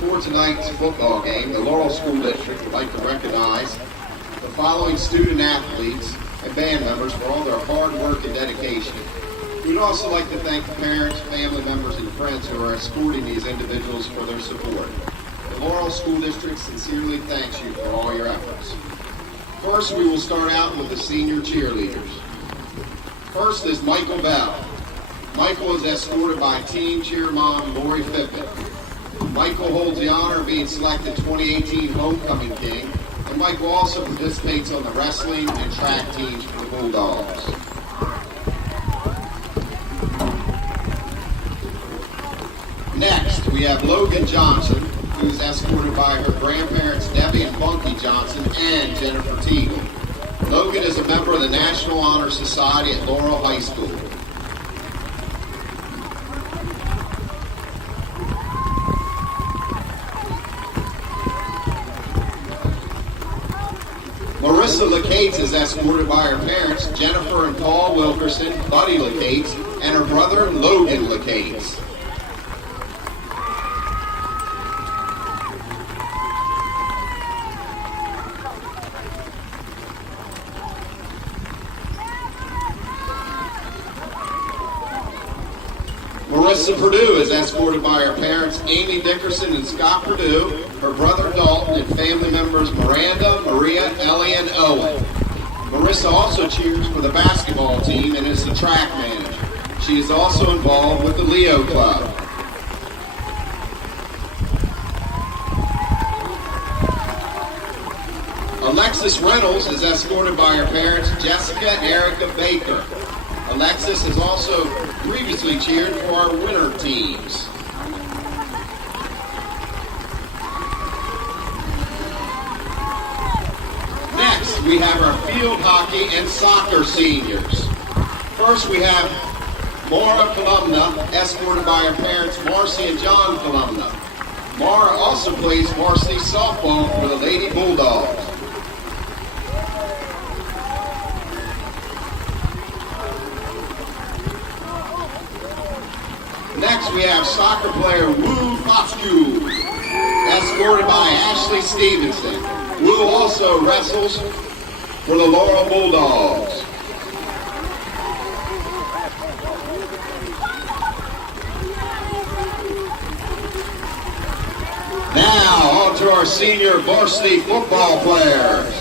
before tonight's football game, the Laurel School District would like to recognize the following student athletes and band members for all their hard work and dedication. We'd also like to thank the parents, family members, and friends who are escorting these individuals for their support. The Laurel School District sincerely thanks you for all your efforts. First, we will start out with the senior cheerleaders. First is Michael Bell. Michael is escorted by team cheer mom Lori Fippen. Michael holds the honor of being selected 2018 Homecoming King, and Michael also participates on the wrestling and track teams for the Bulldogs. Next, we have Logan Johnson, who is escorted by her grandparents Debbie and Bunky Johnson and Jennifer Teagle. Logan is a member of the National Honor Society at Laurel High School. Marissa Lacates is escorted by her parents, Jennifer and Paul Wilkerson, Buddy Lacates, and her brother, Logan Lacates. Marissa Purdue is escorted by her parents, Amy Dickerson and Scott Purdue, her brother Dalton, and family members Miranda, Maria, Ellie, and Owen. Marissa also cheers for the basketball team and is the track manager. She is also involved with the Leo Club. Alexis Reynolds is escorted by her parents, Jessica and Erica Baker. Alexis has also previously cheered for our winter teams. Next, we have our field hockey and soccer seniors. First, we have Maura Columna, escorted by her parents, Marcy and John Columna. Maura also plays varsity softball for the Lady Bulldogs. Next, we have soccer player Wu Foscu, escorted by Ashley Stevenson. Wu also wrestles for the Laurel Bulldogs. Now, on to our senior varsity football players.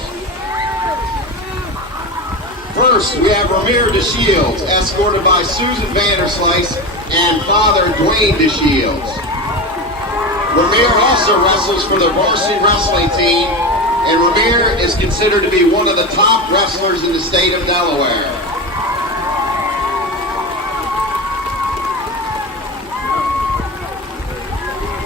First, we have Ramir DeShields, escorted by Susan Vanderslice and father Dwayne DeShields. Ramir also wrestles for the varsity wrestling team, and Ramir is considered to be one of the top wrestlers in the state of Delaware.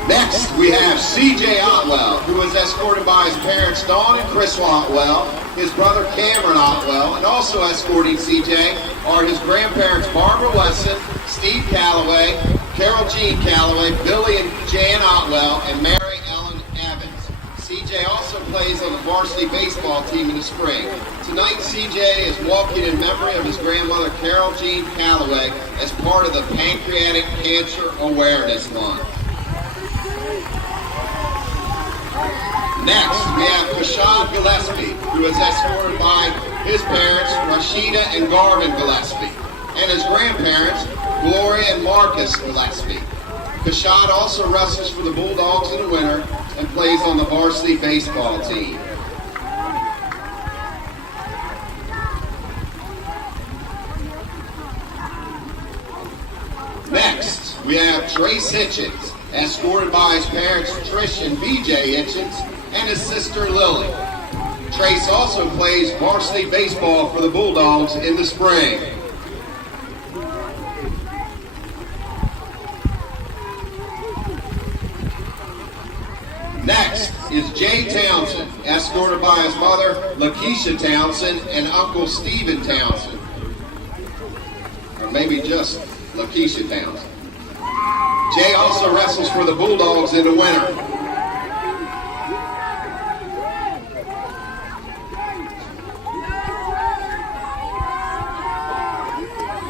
Next, we have C.J. Otwell, who is escorted by his parents Dawn and Chris Otwell, his brother Cameron Otwell, and also escorting C.J. are his grandparents Barbara Wesson, Steve Calloway, Carol Jean Calloway, Billy and Jan Otwell, and Mary Ellen Evans. C.J. also plays on the varsity baseball team in the spring. Tonight, C.J. is walking in memory of his grandmother Carol Jean Calloway as part of the Pancreatic Cancer Awareness Month. Next, we have Kashad Gillespie, who is escorted by his parents, Rashida and Garvin Gillespie, and his grandparents, Gloria and Marcus Gillespie. Kashad also wrestles for the Bulldogs in the winter and plays on the varsity baseball team. Next, we have Trace Hitchens, escorted by his parents, Trish and BJ Hitchens, and his sister Lily. Trace also plays varsity baseball for the Bulldogs in the spring. Next is Jay Townsend, escorted by his mother Lakeisha Townsend and Uncle Stephen Townsend. Or maybe just Lakeisha Townsend. Jay also wrestles for the Bulldogs in the winter.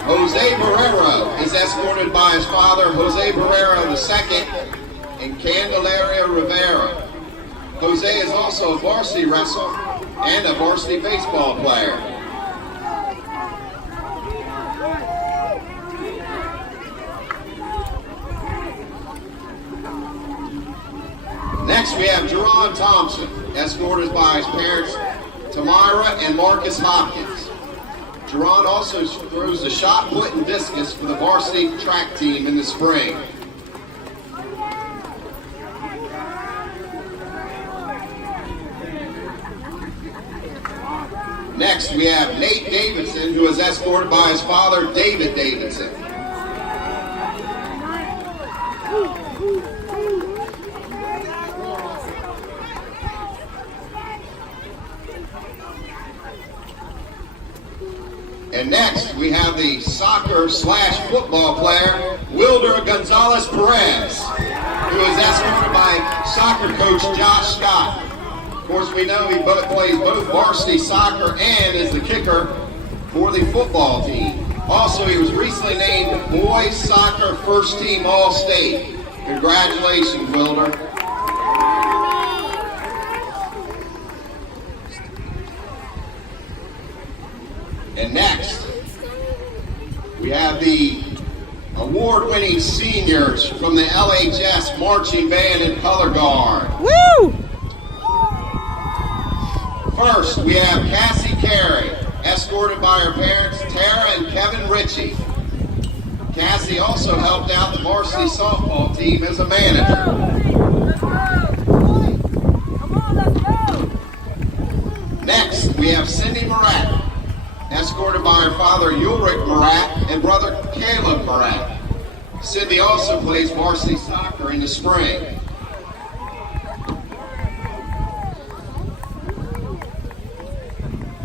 Jose Barrero is escorted by his father, Jose Barrero II, and Candelaria Jose is also a varsity wrestler and a varsity baseball player. Next, we have Jerron Thompson, escorted by his parents, Tamara and Marcus Hopkins. Jerron also throws the shot put and discus for the varsity track team in the spring. Next, we have Nate Davidson, who is escorted by his father, David Davidson. And next, we have the soccer/football player, Wilder Gonzalez Perez, who is escorted by soccer coach Josh Scott. Of course, we know he plays both varsity soccer and is the kicker for the football team. Also, he was recently named Boys Soccer First Team All-State. Congratulations, Wilder. And next, we have the award-winning seniors from the LHS Marching Band and Color Guard. Woo! First, we have Cassie Carey, escorted by her parents, Tara and Kevin Ritchie. Cassie also helped out the varsity softball team as a manager. Next, we have Cindy Marat, escorted by her father Ulrich Marat and brother Caleb Marat. Cindy also plays varsity soccer in the spring.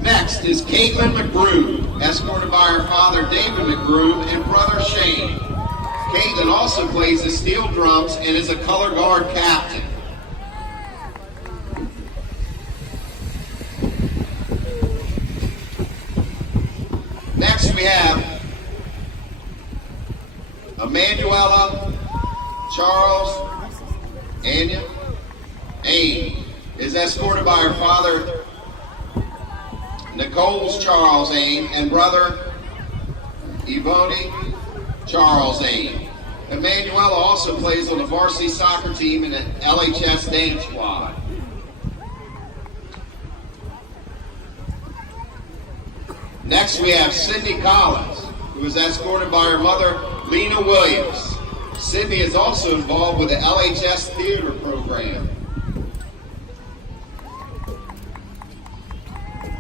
Next is Caitlin McBroom, escorted by her father David McBroom and brother Shane. Caitlin also plays the steel drums and is a color guard captain. Next we have Emanuela Charles Anya Ain is escorted by her father Nicole's Charles Ain and brother Evony Charles Ain. Emanuela also plays on the varsity soccer team in the LHS dance squad. Next we have Sydney Collins, who is escorted by her mother Lena Williams. Sydney is also involved with the LHS theater program.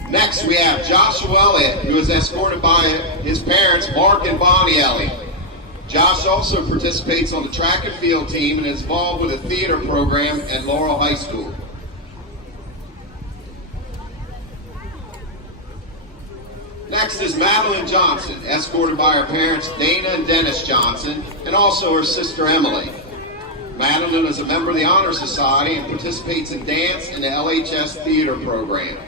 Next, we have Joshua Elliott, who is escorted by his parents, Mark and Bonnie Elliott. Josh also participates on the track and field team and is involved with the theater program at Laurel High School. Next is Madeline Johnson, escorted by her parents, Dana and Dennis Johnson, and also her sister, Emily. Madeline is a member of the Honor Society and participates in dance and the LHS theater program.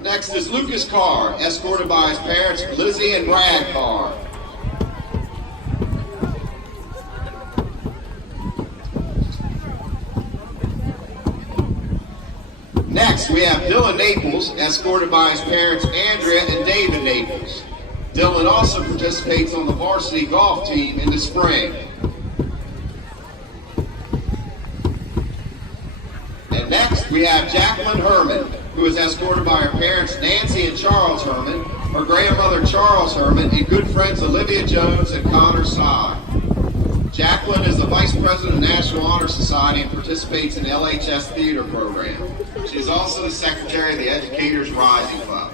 Next is Lucas Carr, escorted by his parents, Lizzie and Brad Carr. Next, we have Dylan Naples, escorted by his parents, Andrea and David Naples. Dylan also participates on the varsity golf team in the spring. And next, we have Jacqueline Herman, who is escorted by her parents, Nancy and Charles Herman, her grandmother, Charles Herman, and good friends, Olivia Jones and Connor Sy. Jacqueline is the Vice President of the National Honor Society and participates in the LHS theater program. She is also the Secretary of the Educators Rising Club.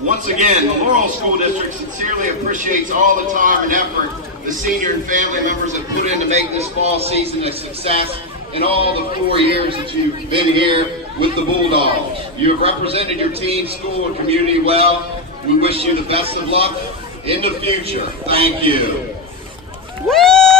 Once again, the Laurel School District sincerely appreciates all the time and effort the senior and family members have put in to make this fall season a success in all the 4 years that you've been here with the Bulldogs. You have represented your team, school, and community well. We wish you the best of luck in the future. Thank you. Woo!